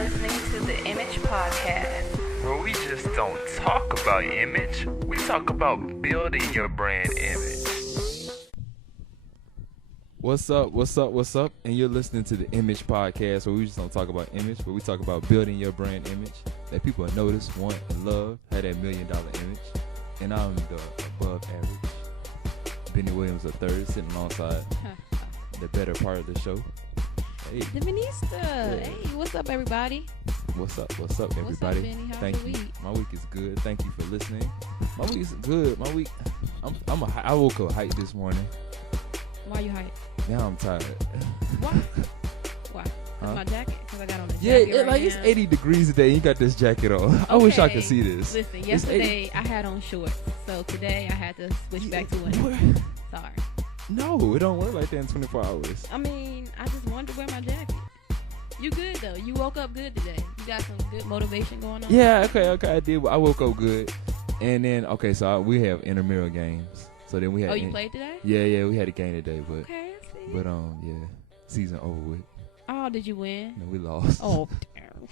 listening to the Image Podcast, where we just don't talk about image, we talk about building your brand image. What's up? And you're listening to the Image Podcast, where we just don't talk about image, but we talk about building your brand image that people notice, want, and love, have that $1 million image. And I'm the above average Bennie Williams III, sitting alongside the better part of the show. Hey. Theevenista. Yeah. Hey, what's up, everybody? What's up, everybody? What's up, Bennie? How's Thank your you. week? My week is good. Thank you for listening. My week is good. My week, I woke up hyped this morning. Why you hyped? Now I'm tired. Why? Why? Huh? My jacket? Because I got on a jacket. Yeah, right it's now. 80 degrees today. You got this jacket on. I wish I could see this. Listen, yesterday I had on shorts, so today I had to switch back to one. Sorry. No, it don't work like that in 24 hours. I mean, I just wanted to wear my jacket. You good though? You woke up good today. You got some good motivation going on. Yeah, okay, I did. I woke up good, and then we have intramural games. So then we had. Oh, you played today? Yeah, we had a game today, but okay, I see. But yeah, season over with. Oh, did you win? No, we lost. Oh, damn.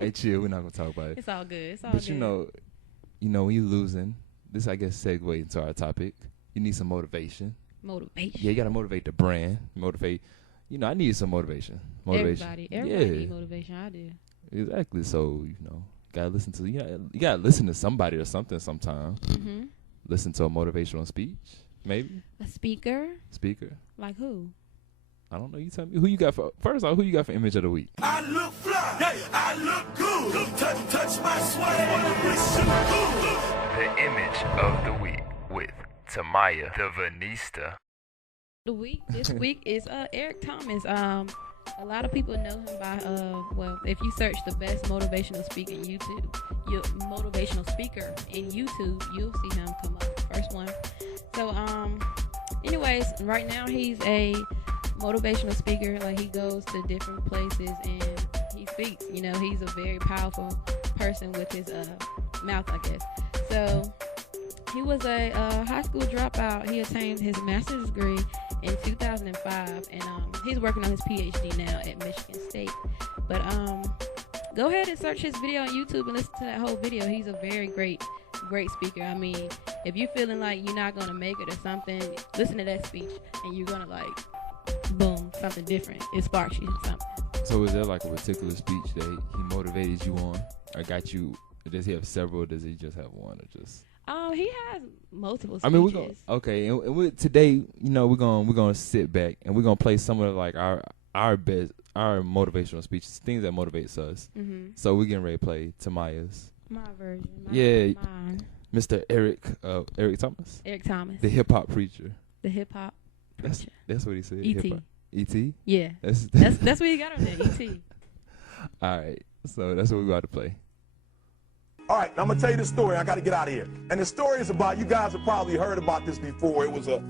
Hey, chill. We're not gonna talk about it. It's all good. It's all but good. you know, when you're losing, this I guess segue into our topic. You need some motivation. Motivation. Yeah, you gotta motivate the brand. Motivate. I need some motivation. Everybody need motivation. I do. Exactly. So gotta listen to you gotta listen to somebody or something sometime. Mm-hmm. Listen to a motivational speech, maybe. A speaker. Like who? I don't know. You tell me who you got for. First off, who you got for image of the week? I look fly. Yeah, I look good. Touch my swag. The image of the week with Tamaya Theevenista. This week is Eric Thomas. A lot of people know him by if you search the best motivational speaker in YouTube, you'll see him come up first one. So anyways, right now he's a motivational speaker. Like, he goes to different places and he speaks. He's a very powerful person with his mouth, I guess. So he was a high school dropout. He attained his master's degree in 2005, and he's working on his PhD now at Michigan State. But go ahead and search his video on YouTube and listen to that whole video. He's a very great speaker. I mean, if you're feeling like you're not going to make it or something, listen to that speech and you're going to boom, something different. It sparks you something. So is there like a particular speech that he motivated you on or got you? Does he have several or does he just have one or just? He has multiple speeches. I mean, and today, we're gonna sit back and we're gonna play some of like our motivational speeches, things that motivates us. Mm-hmm. So we're getting ready to play Tamaya's. My version. Mine. Mr. Eric Thomas. Eric Thomas. The hip hop preacher. The hip hop preacher. That's what he said. E.T. E.T. Yeah. That's what you got on there. E.T. All right. So that's what we're about to play. All right, now I'm gonna tell you the story. I got to get out of here. And the story is about, you guys have probably heard about this before. It was a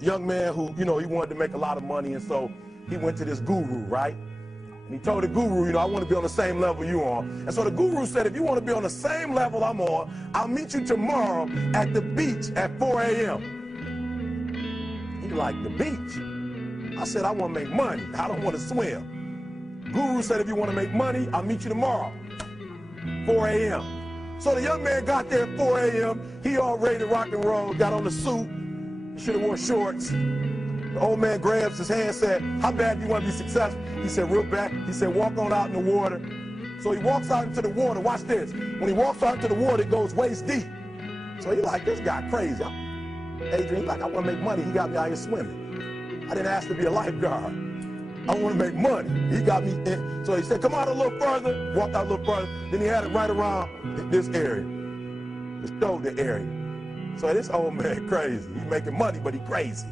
young man who, he wanted to make a lot of money, and so he went to this guru, right? And he told the guru, I want to be on the same level you on. And so the guru said, if you want to be on the same level I'm on, I'll meet you tomorrow at the beach at 4 a.m. He like, the beach? I said, I want to make money. I don't want to swim. Guru said, if you want to make money, I'll meet you tomorrow. 4 a.m. So the young man got there at 4 a.m. He all ready to rock and roll, got on the suit, should have worn shorts. The old man grabs his hand and said, how bad do you want to be successful? He said, real bad. He said, walk on out in the water. So he walks out into the water. Watch this. When he walks out into the water, it goes waist deep. So he like, this guy crazy. Adrian, he like, I want to make money. He got me out here swimming. I didn't ask to be a lifeguard. I want to make money. He got me in. So he said, come out a little further. Walked out a little further. Then he had it right around this area, the shoulder area. So this old man crazy. He's making money, but he crazy.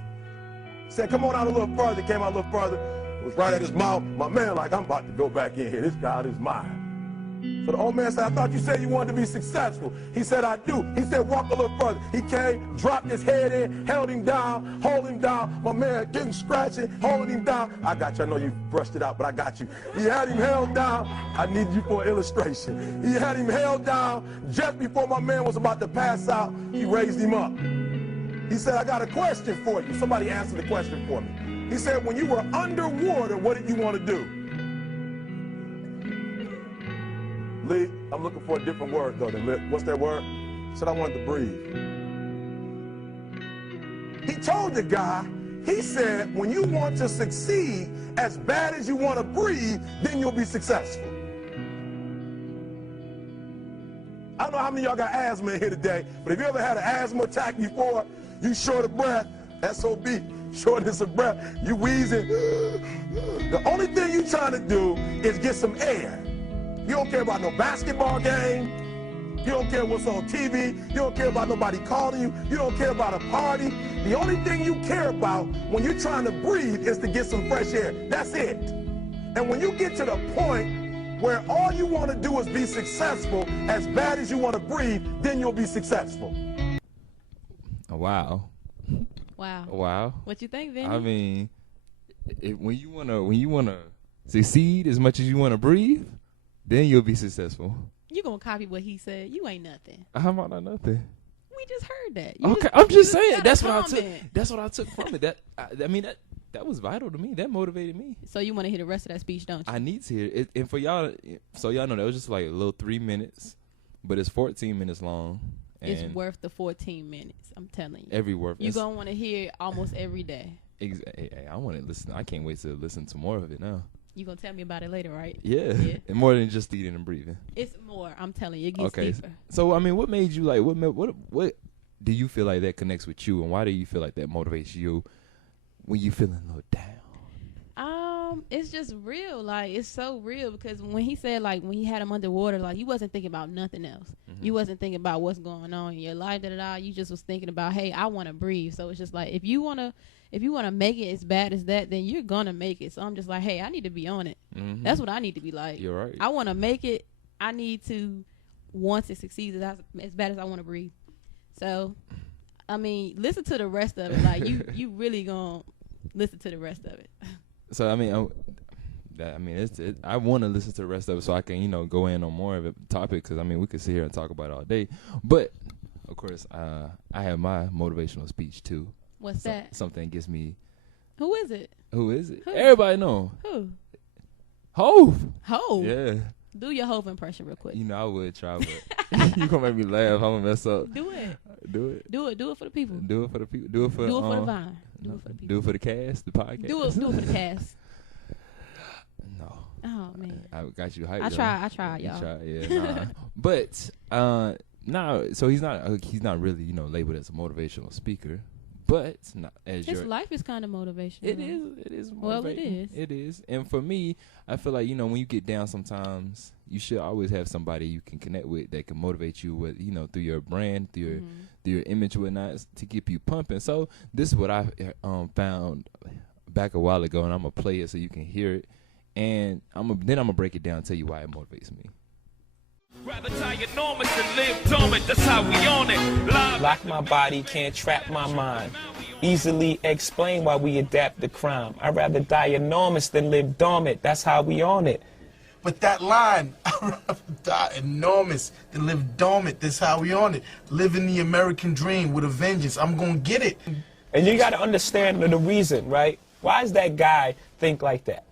He said, come on out a little further. Came out a little further. It was right at his mouth. My man like, I'm about to go back in here. This guy is mine. So the old man said, I thought you said you wanted to be successful. He said, I do. He said, walk a little further. He came, dropped his head in, held him down, hold him down. My man getting scratching, holding him down. I got you. I know you brushed it out, but I got you. He had him held down. I need you for an illustration. He had him held down. Just before my man was about to pass out, he raised him up. He said, I got a question for you. Somebody answer the question for me. He said, when you were underwater, what did you want to do? Lee, I'm looking for a different word though. What's that word? Said I wanted to breathe. He told the guy, he said, when you want to succeed as bad as you want to breathe, then you'll be successful. I don't know how many of y'all got asthma in here today, but if you ever had an asthma attack before, you short of breath, SOB, shortness of breath, you wheezing. The only thing you trying to do is get some air. You don't care about no basketball game. You don't care what's on TV. You don't care about nobody calling you. You don't care about a party. The only thing you care about when you're trying to breathe is to get some fresh air. That's it. And when you get to the point where all you want to do is be successful as bad as you want to breathe, then you'll be successful. Wow. Wow. Wow. What you think, Bennie? I mean, when you wanna succeed as much as you wanna breathe, then you'll be successful. You gonna copy what he said? You ain't nothing. How about not nothing? We just heard that. I'm just saying. got That's a what I took. comment. That's what I took from it. That was vital to me. That motivated me. So you want to hear the rest of that speech, don't you? I need to hear it. And for y'all, so y'all know that was just like a little 3 minutes, but it's 14 minutes long. And it's worth the 14 minutes. I'm telling you. every word. You're gonna want to hear it almost every day. Hey, I want to listen. I can't wait to listen to more of it now. You gonna tell me about it later, right? Yeah. Yeah. And more than just eating and breathing. It's more. I'm telling you, it gets Okay. deeper. So I mean, what made you like? What do you feel like that connects with you, and why do you feel like that motivates you when you feeling a little down? It's just real. Like, it's so real because when he said, like, when he had him underwater, like, you wasn't thinking about nothing else. Mm-hmm. You wasn't thinking about what's going on in your life, You just was thinking about, hey, I want to breathe. So it's just like, if you wanna make it as bad as that, then you're gonna make it. So I'm just like, hey, I need to be on it. Mm-hmm. That's what I need to be like. You're right. I want to make it. I need to want to succeed as bad as I want to breathe. So, I mean, listen to the rest of it. Like, you really gonna listen to the rest of it. So I mean, I want to listen to the rest of it so I can go in on more of the topic because I mean we could sit here and talk about it all day. But of course, I have my motivational speech too. What's that? Something gets me. Who is it? Who is it? Who? Everybody know. Who? Hove. Hove. Yeah. Do your Hove impression real quick. I would try, but you gonna make me laugh. I'm gonna mess up. Do it. Do it. Do it. Do it for the people. Do it for the people. Do it for the vine. Do it for the people. Do it for the cast, the podcast. Do it for the cast. No. Oh man. I got you hyped. I tried, y'all. You tried, yeah. Nah. But no. So he's not really labeled as a motivational speaker. But not as his life is kind of motivational. It is. Well, it is. It is. And for me, I feel like when you get down, sometimes you should always have somebody you can connect with that can motivate you with through your brand, through your image, and whatnot, to keep you pumping. So this is what I found back a while ago, and I'm gonna play it so you can hear it, and I'm gonna break it down and tell you why it motivates me. Rather die enormous than live dormant, that's how we on it. Lock my body, can't trap my mind. Easily explain why we adapt the crime. I'd rather die enormous than live dormant, that's how we on it. But that line, I'd rather die enormous than live dormant, that's how we on it. Living the American dream with a vengeance, I'm gonna get it. And you gotta understand the reason, right? Why does that guy think like that?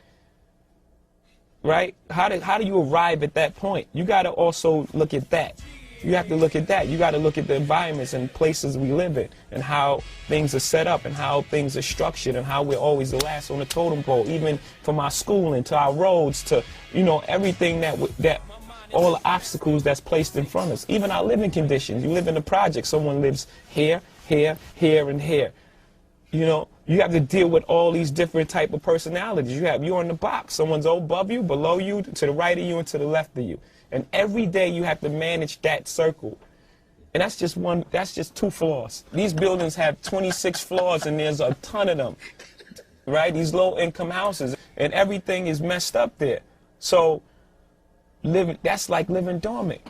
Right? How do you arrive at that point? You got to also look at that. You have to look at that. You got to look at the environments and places we live in and how things are set up and how things are structured and how we're always the last on the totem pole, even from our schooling to our roads to, everything that all the obstacles that's placed in front of us, even our living conditions. You live in a project. Someone lives here, here, here, and here. You have to deal with all these different type of personalities. You're in the box. Someone's above you, below you, to the right of you, and to the left of you. And every day you have to manage that circle. And that's just 2 floors. These buildings have 26 floors, and there's a ton of them, right? These low-income houses, and everything is messed up there. So that's like living dormant.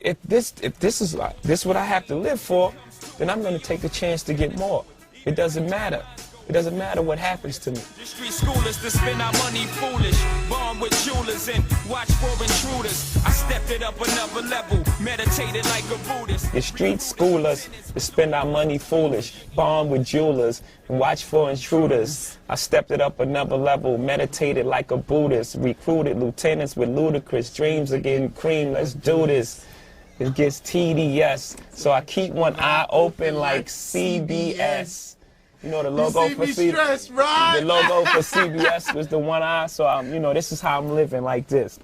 If this is what I have to live for, then I'm going to take a chance to get more. It doesn't matter. It doesn't matter what happens to me. The street schoolers to spend our money foolish. Born with jewelers and watch for intruders. I stepped it up another level, meditated like a Buddhist. The street schoolers to spend our money foolish. Born with jewelers and watch for intruders. I stepped it up another level, meditated like a Buddhist. Recruited lieutenants with ludicrous dreams of getting cream. Let's do this. It gets TDS, so I keep one eye open like CBS. You know the logo for CBS, right? The logo for CBS was the one eye. So this is how I'm living like this.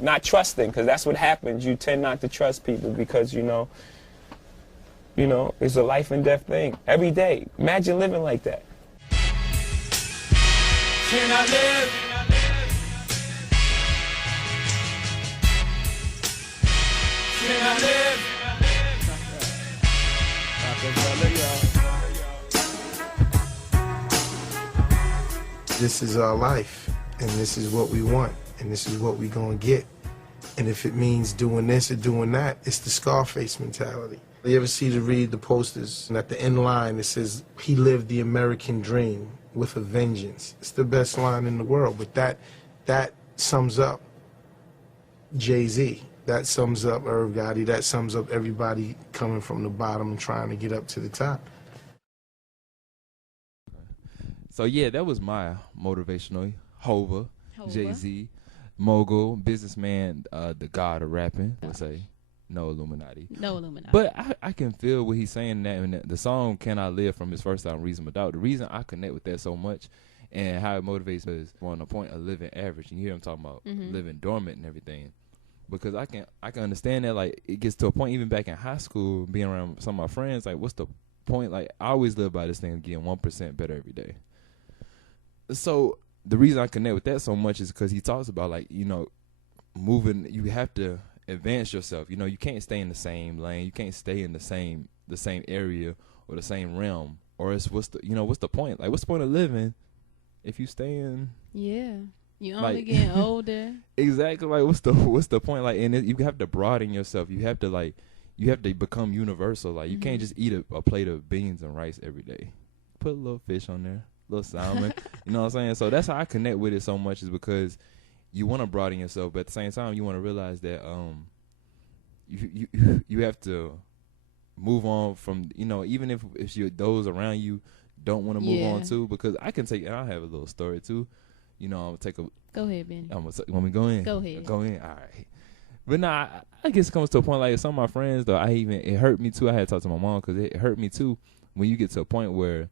Not trusting, because that's what happens. You tend not to trust people because it's a life and death thing every day. Imagine living like that. Can I live? Can I live? This is our life, and this is what we want, and this is what we gonna get. And if it means doing this or doing that, it's the Scarface mentality. You ever read the posters, and at the end line it says, "He lived the American dream with a vengeance." It's the best line in the world, but that sums up Jay-Z. That sums up Irv Gotti. That sums up everybody coming from the bottom and trying to get up to the top. So yeah, that was my motivational Hova. Jay-Z, mogul, businessman, the god of rapping. Let's say, no Illuminati. No Illuminati. But I can feel what he's saying in the song "Can I Live" from his first album, Reasonable Doubt. The reason I connect with that so much and how it motivates me is on the point of living average. And you hear him talking about living dormant and everything. Because I can understand that, like, it gets to a point even back in high school, being around some of my friends, like, what's the point? Like, I always live by this thing of getting 1% better every day. So the reason I connect with that so much is because he talks about, like, moving. You have to advance yourself. You can't stay in the same lane. You can't stay in the same area or the same realm. Or it's what's the point? Like, what's the point of living if you stay in? Yeah. You only getting older. Exactly. Like, what's the point? Like, and you have to broaden yourself. You have to become universal. Like, you can't just eat a plate of beans and rice every day. Put a little fish on there, a little salmon. You know what I'm saying? So that's how I connect with it so much, is because you want to broaden yourself, but at the same time, you want to realize that you have to move on from, even if those around you don't want to move on too. Because I have a little story too. I'm gonna take a. Go ahead, Bennie. Want me to go in? Go ahead. Go in. All right. But nah, I guess it comes to a point, like, some of my friends, though, it hurt me too. I had to talk to my mom because it hurt me too when you get to a point where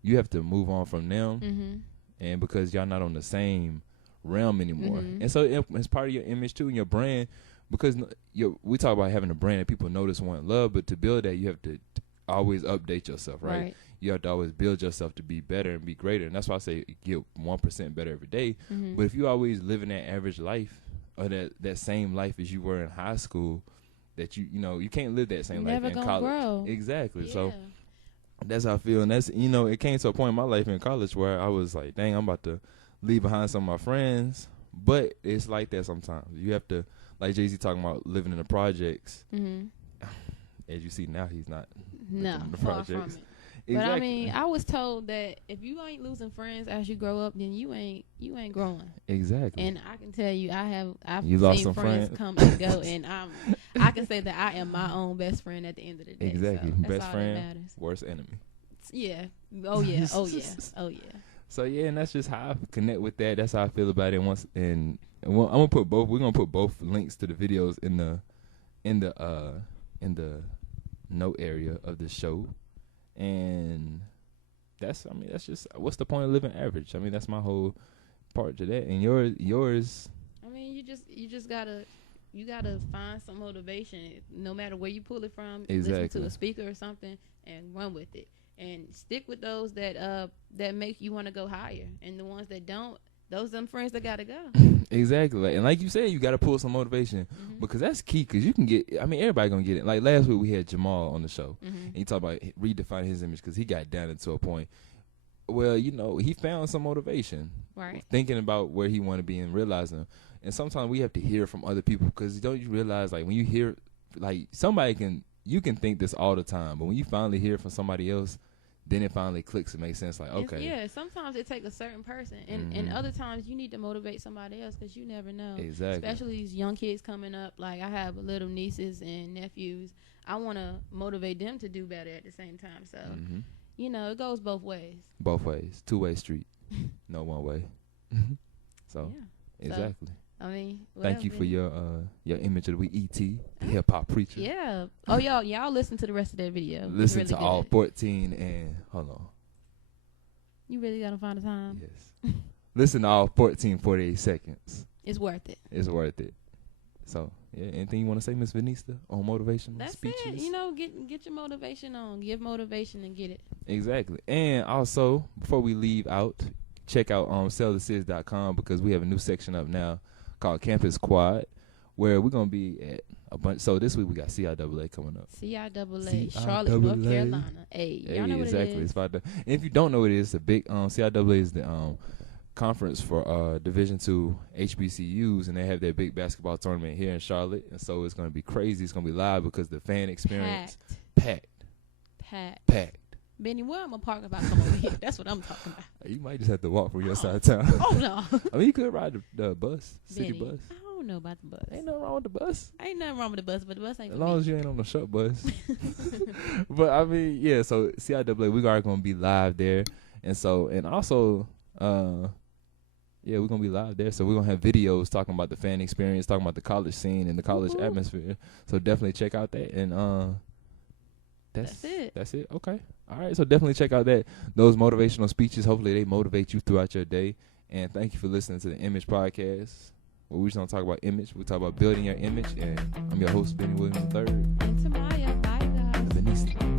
you have to move on from them, and because y'all not on the same realm anymore. And so it's part of your image too and your brand, because we talk about having a brand that people notice, want, love, but to build that, you have to always update yourself, right? You have to always build yourself to be better and be greater. And that's why I say get 1% better every day. But if you always living that average life, or that same life as you were in high school, that you can't live that same life in college. Grow. Exactly. Yeah. So that's how I feel. And that's, it came to a point in my life in college where I was like, dang, I'm about to leave behind some of my friends. But it's like that sometimes. You have to, like Jay-Z talking about living in the projects. As you see now, he's not living in the projects. Exactly. But I mean, I was told that if you ain't losing friends as you grow up, then you ain't growing. Exactly. And I can tell you, I've seen some friends come and go, and I can say that I am my own best friend at the end of the day. Exactly. So best friend, worst enemy. Yeah. Oh yeah. Oh yeah. Oh yeah. So yeah, and that's just how I connect with that. That's how I feel about it. I'm gonna put both. We're gonna put both links to the videos in the note area of the show. And that's just, what's the point of living average? I mean, that's my whole part to that. And yours. I mean, you just gotta find some motivation, no matter where you pull it from. Exactly. Listen to a speaker or something and run with it, and stick with those that make you want to go higher, and the ones that don't. Those them friends that gotta go. Exactly. And like you said, you gotta pull some motivation, because that's key. Because you can get, everybody gonna get it. Like last week we had Jamal on the show, and he talked about redefining his image, because he got down into a point. Well, he found some motivation, right? Thinking about where he want to be and realizing. And sometimes we have to hear from other people, because don't you realize, like, when you hear, like, you can think this all the time, but when you finally hear from somebody else, then it finally clicks and makes sense. Like, okay. Yeah, sometimes it takes a certain person, and other times you need to motivate somebody else because you never know. Exactly. Especially these young kids coming up. Like, I have little nieces and nephews. I want to motivate them to do better at the same time. So, you know, it goes both ways. Both ways. Two-way street. No one way. So, yeah. exactly. So, I mean, thank you for your image of the week, E.T., the hip-hop preacher. Yeah. Oh, y'all listen to the rest of that video. Listen really to good. all 14 and, hold on. You really got to find the time. Yes. Listen to all 48 seconds. It's worth it. It's worth it. So, yeah, anything you want to say, Miss Venista, on motivational That's speeches? it. You know, get your motivation on. Give motivation and get it. Exactly. And also, before we leave out, check out sellthesis.com because we have a new section up now called Campus Quad, where we're going to be at a bunch. So this week we got CIAA coming up. CIAA, Charlotte, North Carolina. Hey, y'all know what exactly. it is. It's about and if you don't know what it is, the big CIAA is the conference for Division II HBCUs, and they have their big basketball tournament here in Charlotte. And so it's going to be crazy. It's going to be live because the fan experience packed. Benny, where I'm gonna park if I come over here? That's what I'm talking about. You might just have to walk from your side of town. Oh no! I mean, you could ride the bus, city Benny, bus. I don't know about the bus. Ain't nothing wrong with the bus. Ain't nothing wrong with the bus, but the bus ain't. As for long me. as you ain't on the short bus. But I mean, yeah. So CIAA, we are gonna be live there, and also, yeah, we're gonna be live there. So we're gonna have videos talking about the fan experience, talking about the college scene and the college atmosphere. So definitely check out that and That's it. That's it. Okay. All right. So definitely check out those motivational speeches. Hopefully they motivate you throughout your day. And thank you for listening to the Image Podcast, where we're just gonna talk about image. We talk about building your image. And I'm your host, Bennie Williams III. And Tamaya. Bye, guys. Theevenista.